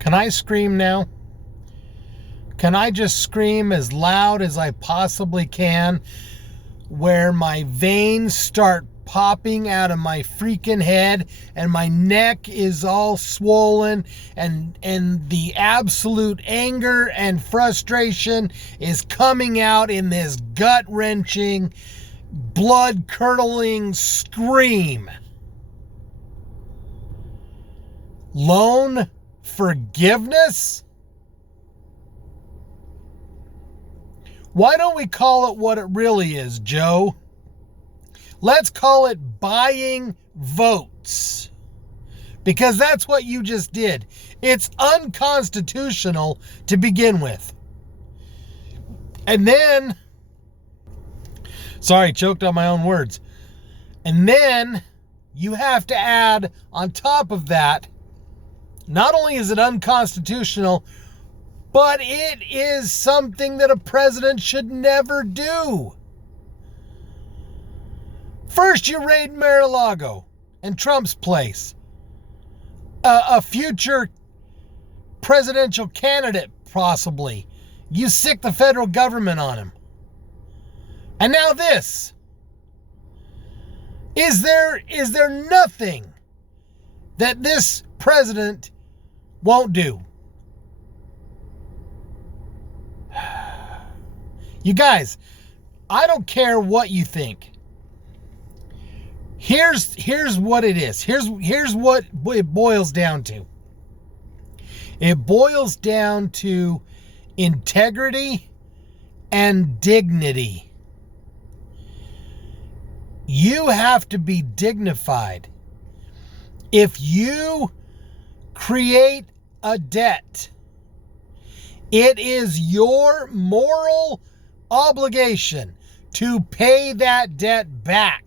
Can I scream now? Can I just scream as loud as I possibly can, where my veins start popping out of my freaking head and my neck is all swollen and the absolute anger and frustration is coming out in this gut-wrenching, blood-curdling scream? Loan forgiveness? Why don't we call it what it really is, Joe? Let's call it buying votes. Because that's what you just did. It's unconstitutional to begin with. And then, sorry, choked on my own words. And then you have to add on top of that, not only is it unconstitutional, but it is something that a president should never do. First, you raid Mar-a-Lago and Trump's place. A future presidential candidate, possibly. You sick the federal government on him. And now this. Is there nothing that this president won't do? You guys, I don't care what you think. Here's what it is. Here's what it boils down to. It boils down to integrity and dignity. You have to be dignified. If you create a debt, it is your moral obligation to pay that debt back.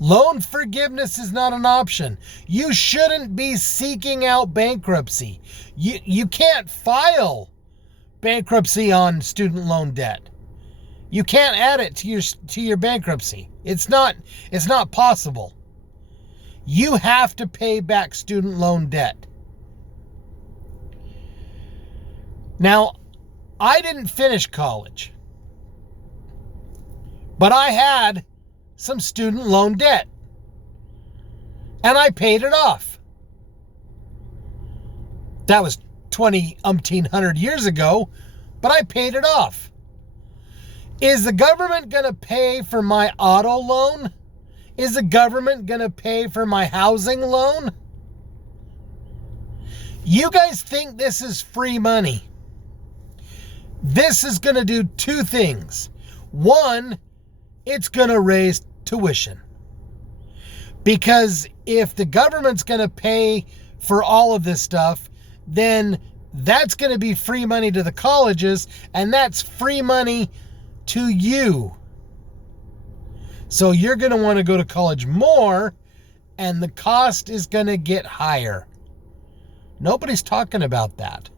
Loan forgiveness is not an option. You shouldn't be seeking out bankruptcy. You can't file bankruptcy on student loan debt. You can't add it to your bankruptcy. It's not possible. You have to pay back student loan debt. Now, I didn't finish college, but I had some student loan debt, and I paid it off. That was 100 years ago, but I paid it off. Is the government going to pay for my auto loan? Is the government going to pay for my housing loan? You guys think this is free money. This is going to do two things. One, it's going to raise tuition. Because if the government's going to pay for all of this stuff, then that's going to be free money to the colleges, and that's free money to you. So you're going to want to go to college more, and the cost is going to get higher. Nobody's talking about that.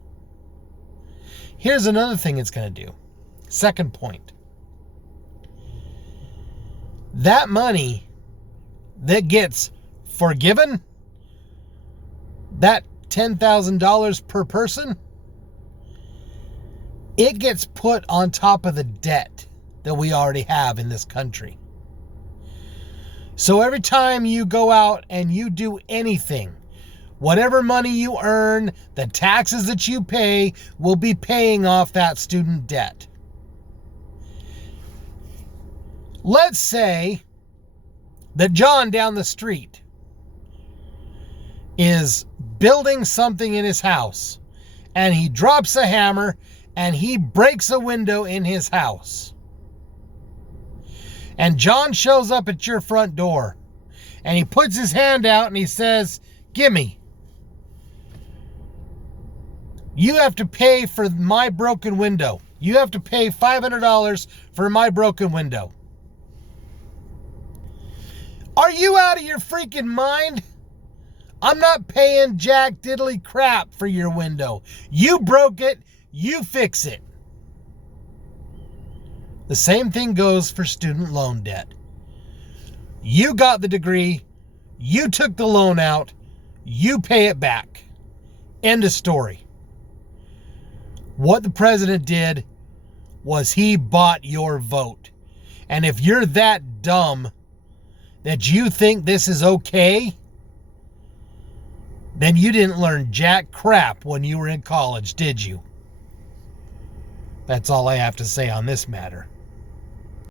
Here's another thing it's going to do. Second point. That money that gets forgiven, that $10,000 per person, it gets put on top of the debt that we already have in this country. So every time you go out and you do anything, whatever money you earn, the taxes that you pay will be paying off that student debt. Let's say that John down the street is building something in his house, and he drops a hammer and he breaks a window in his house. And John shows up at your front door and he puts his hand out and he says, "Gimme. You have to pay for my broken window. You have to pay $500 for my broken window." Are you out of your freaking mind? I'm not paying jack diddly crap for your window. You broke it, you fix it. The same thing goes for student loan debt. You got the degree, you took the loan out, you pay it back. End of story. What the president did was he bought your vote. And if you're that dumb that you think this is okay, then you didn't learn jack crap when you were in college, did you? That's all I have to say on this matter.